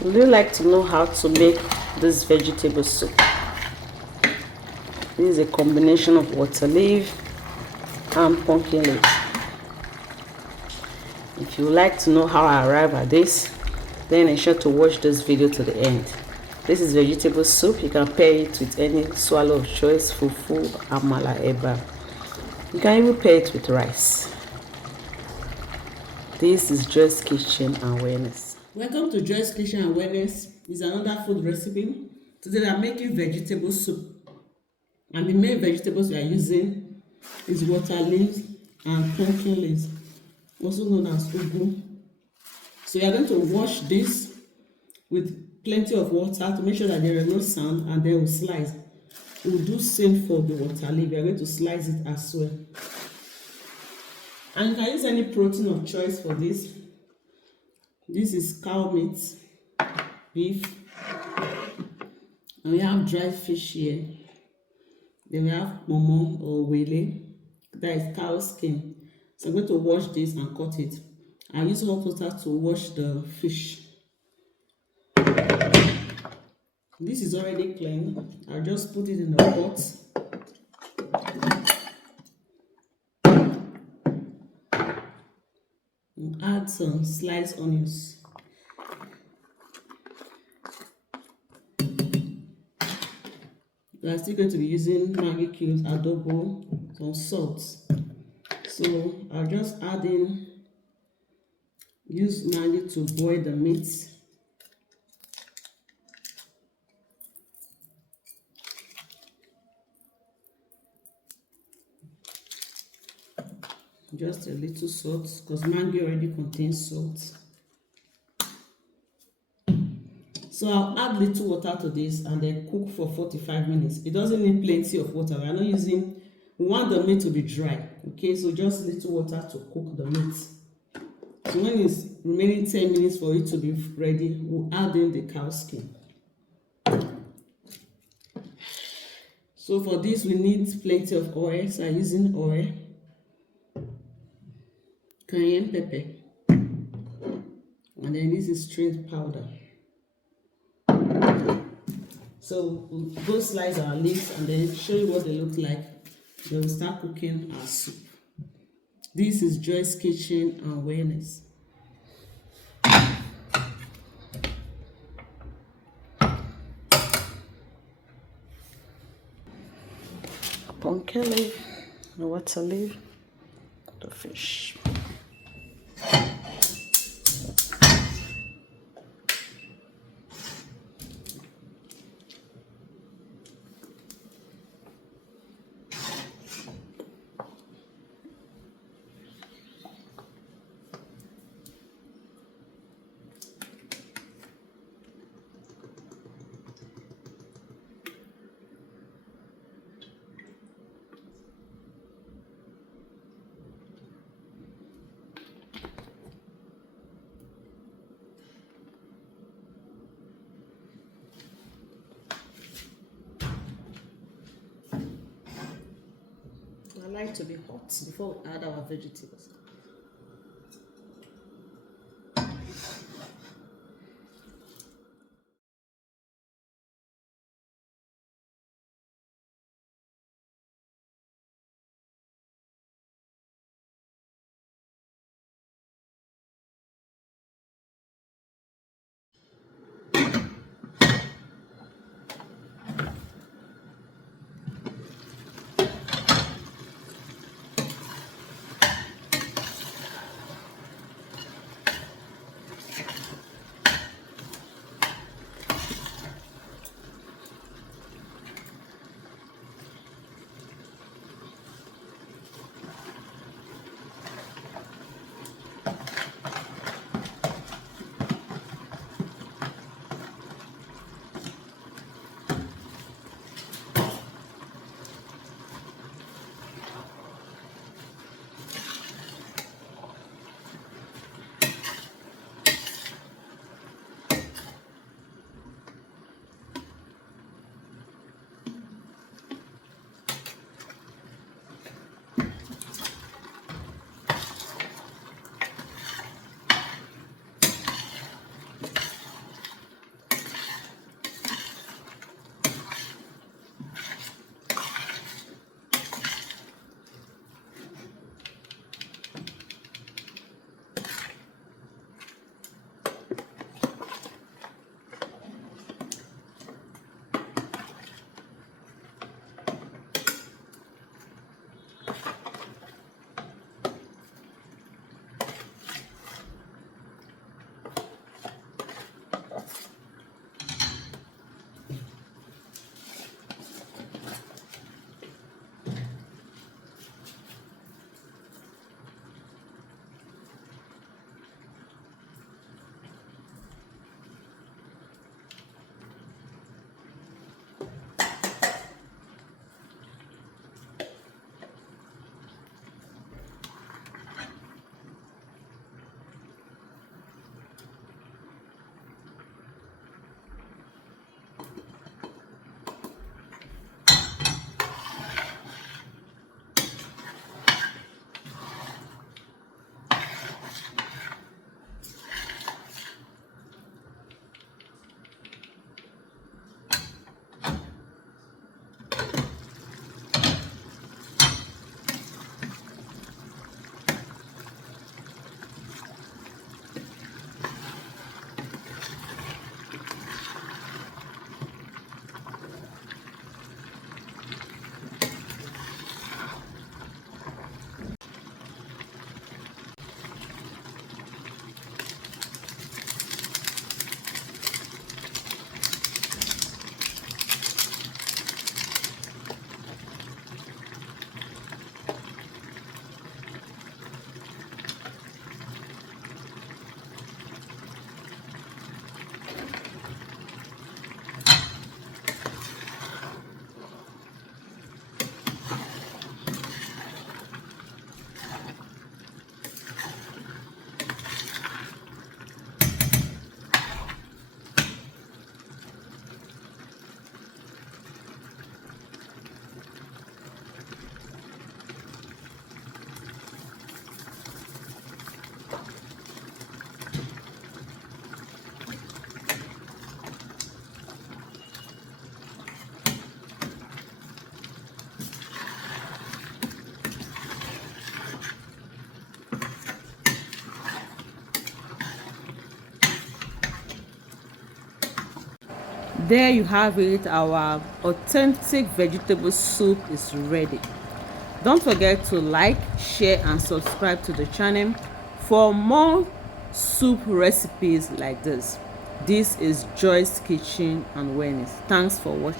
Would you like to know how to make this vegetable soup? This is a combination of water leaf and pumpkin leaves. If you would like to know how I arrive at this, then ensure to watch this video to the end. This is vegetable soup. You can pair it with any swallow of choice, fufu, amala, eba. You can even pair it with rice. This is Joy's Kitchen and Wellness. Welcome to Joy's Kitchen and Wellness. It's another food recipe. Today I'm making vegetable soup. And the main vegetables we are using is water leaves and pumpkin leaves, also known as ugu. So you are going to wash this with plenty of water to make sure that there is no sand, and then we'll slice. We'll do same for the water leaf. We are going to slice it as well. And you can use any protein of choice for this. This is cow meat, beef, and we have dried fish here. Then we have momo or wele, that is cow skin. So I'm going to wash this and cut it. I use hot water to wash the fish. This is already clean. I'll just put it in the pot. And add some sliced onions. We are still going to be using Maggi cubes, adobo, some salt. So I'll just add in, use Maggi to boil the meat. Just a little salt, because Maggi already contains salt. So I'll add little water to this and then cook for 45 minutes. It doesn't need plenty of water. We are not using, we want the meat to be dry. Okay, so just little water to cook the meat. So when it's remaining 10 minutes for it to be ready, we'll add in the cow skin. So for this, we need plenty of oil. So I'm using oil, cayenne pepper, and then this is strained powder. So we'll go slice our leaves and then show you what they look like. Then we'll start cooking our soup. This is Joy's Kitchen and Wellness. Pumpkin leaf, the water leaf, the fish. I like to be hot before we add our vegetables. There you have it. Our authentic vegetable soup is ready. Don't forget to like, share and subscribe to the channel for more soup recipes like this. This is Joy's Kitchen and Wellness. Thanks for watching.